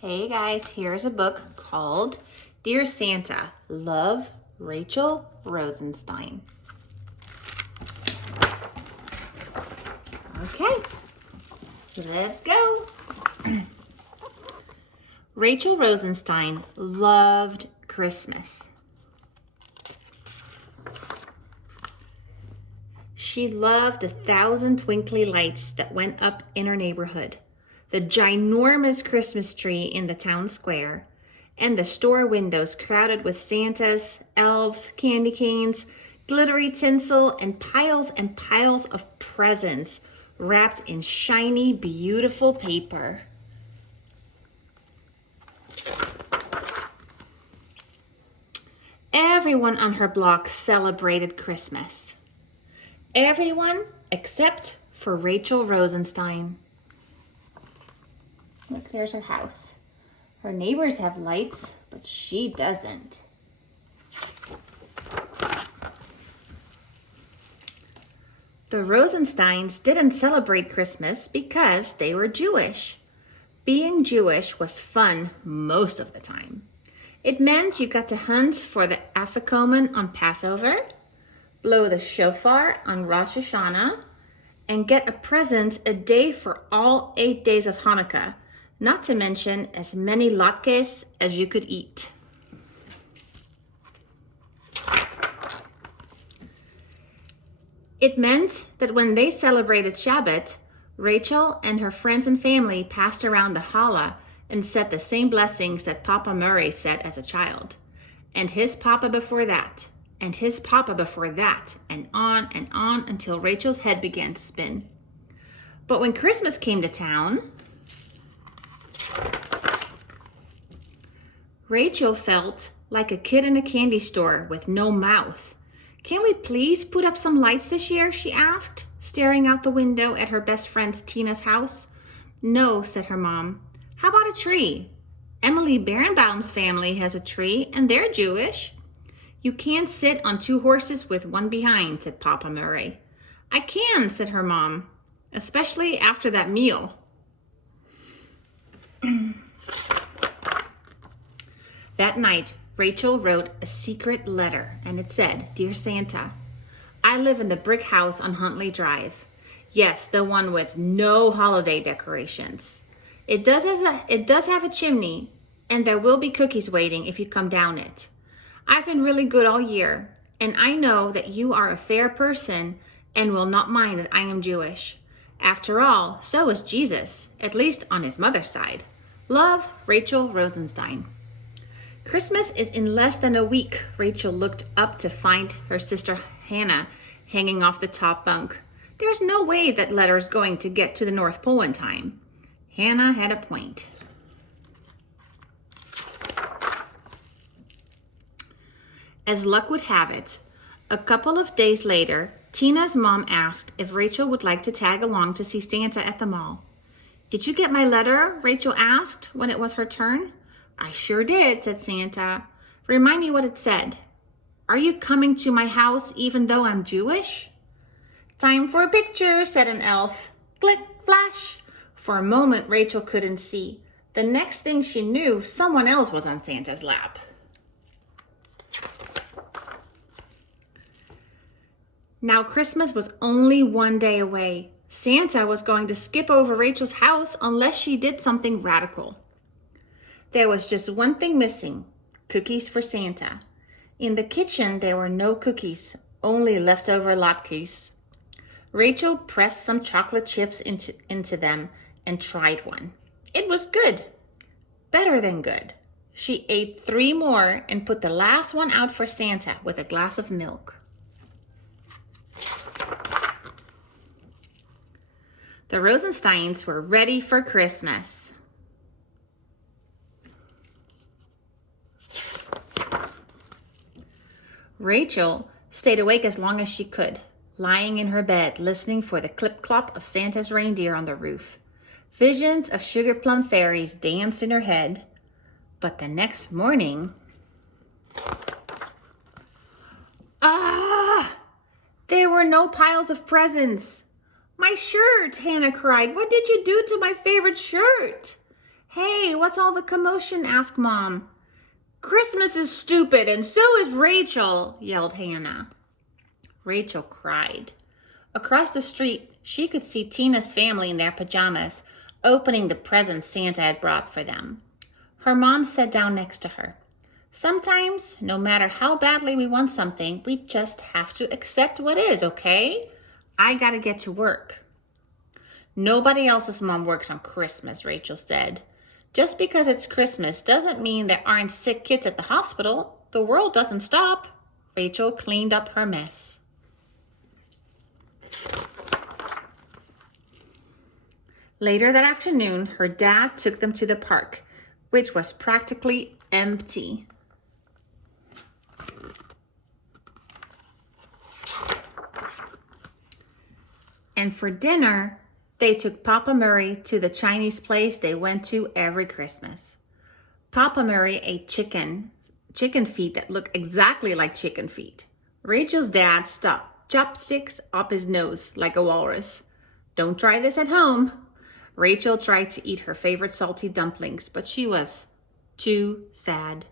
Hey guys, here's a book called Dear Santa, Love, Rachel Rosenstein. Okay, let's go. Rachel Rosenstein loved Christmas. She loved the 1,000 twinkly lights that went up in her neighborhood, the ginormous Christmas tree in the town square, and the store windows crowded with Santas, elves, candy canes, glittery tinsel, and piles of presents wrapped in shiny, beautiful paper. Everyone on her block celebrated Christmas. Everyone except for Rachel Rosenstein. Look, there's her house. Her neighbors have lights, but she doesn't. The Rosensteins didn't celebrate Christmas because they were Jewish. Being Jewish was fun most of the time. It meant you got to hunt for the afikoman on Passover, blow the shofar on Rosh Hashanah, and get a present a day for all 8 days of Hanukkah, not to mention as many latkes as you could eat. It meant that when they celebrated Shabbat, Rachel and her friends and family passed around the challah and said the same blessings that Papa Murray said as a child, and his papa before that, and his papa before that, and on until Rachel's head began to spin. But when Christmas came to town, Rachel felt like a kid in a candy store with no mouth. "Can we please put up some lights this year?" she asked, staring out the window at her best friend Tina's house. "No," said her mom. "How about a tree? Emily Berenbaum's family has a tree and they're Jewish." "You can't sit on 2 horses with one behind," said Papa Murray. "I can," said her mom, "especially after that meal." That night, Rachel wrote a secret letter, and it said, "Dear Santa, I live in the brick house on Huntley Drive. Yes, the one with no holiday decorations. It does have a chimney, and there will be cookies waiting if you come down it. I've been really good all year, and I know that you are a fair person and will not mind that I am Jewish. After all, so is Jesus, at least on his mother's side. Love, Rachel Rosenstein." Christmas is in less than a week. Rachel looked up to find her sister Hannah hanging off the top bunk. There's no way that letter is going to get to the North Pole in time. Hannah had a point. As luck would have it, a couple of days later, Tina's mom asked if Rachel would like to tag along to see Santa at the mall. "Did you get my letter?" Rachel asked when it was her turn. "I sure did," said Santa. "Remind me what it said. Are you coming to my house even though I'm Jewish?" "Time for a picture," said an elf. Click, flash. For a moment, Rachel couldn't see. The next thing she knew, someone else was on Santa's lap. Now Christmas was only 1 day away. Santa was going to skip over Rachel's house unless she did something radical. There was just one thing missing: cookies for Santa. In the kitchen, there were no cookies, only leftover latkes. Rachel pressed some chocolate chips into them and tried one. It was good. Better than good. She ate 3 more and put the last one out for Santa with a glass of milk. The Rosensteins were ready for Christmas. Rachel stayed awake as long as she could, lying in her bed, listening for the clip-clop of Santa's reindeer on the roof. Visions of sugar plum fairies danced in her head. But the next morning... There were no piles of presents. "My shirt," Hannah cried. "What did you do to my favorite shirt?" "Hey, what's all the commotion? Asked Mom. Christmas is stupid, and so is Rachel, yelled Hannah. Rachel cried. Across the street, she could see Tina's family in their pajamas, opening the presents Santa had brought for them. Her mom sat down next to her. Sometimes, no matter how badly we want something, we just have to accept what is, okay? I gotta get to work. Nobody else's mom works on Christmas, Rachel said. Just because it's Christmas doesn't mean there aren't sick kids at the hospital. The world doesn't stop. Rachel cleaned up her mess. Later that afternoon, her dad took them to the park, which was practically empty. And for dinner, they took Papa Murray to the Chinese place they went to every Christmas. Papa Murray ate chicken feet that looked exactly like chicken feet. Rachel's dad stuck chopsticks up his nose like a walrus. Don't try this at home. Rachel tried to eat her favorite salty dumplings, but she was too sad.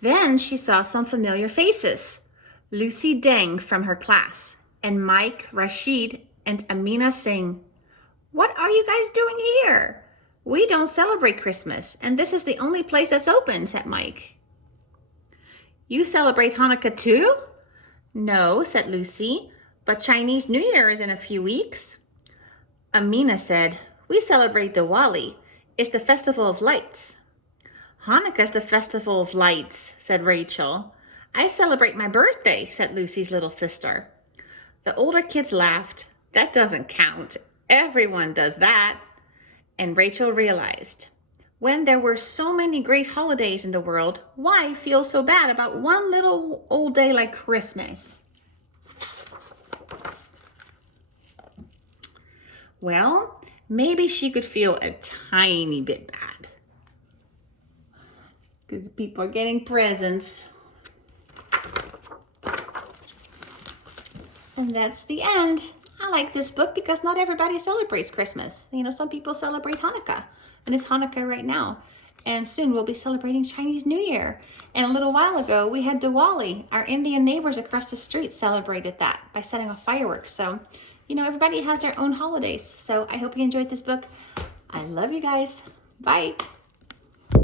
Then she saw some familiar faces. Lucy Deng from her class, and Mike, Rashid, and Amina Singh. What are you guys doing here? We don't celebrate Christmas, and this is the only place that's open, said Mike. You celebrate Hanukkah too? No, said Lucy, but Chinese New Year is in a few weeks. Amina said, we celebrate Diwali. It's the festival of lights. Hanukkah's the festival of lights, said Rachel. I celebrate my birthday, said Lucy's little sister. The older kids laughed. That doesn't count. Everyone does that. And Rachel realized, when there were so many great holidays in the world, why feel so bad about one little old day like Christmas? Well, maybe she could feel a tiny bit bad. Because people are getting presents. And that's the end. I like this book because not everybody celebrates Christmas. You know, some people celebrate Hanukkah, and it's Hanukkah right now. And soon we'll be celebrating Chinese New Year. And a little while ago, we had Diwali. Our Indian neighbors across the street celebrated that by setting off fireworks. So, you know, everybody has their own holidays. So I hope you enjoyed this book. I love you guys. Bye.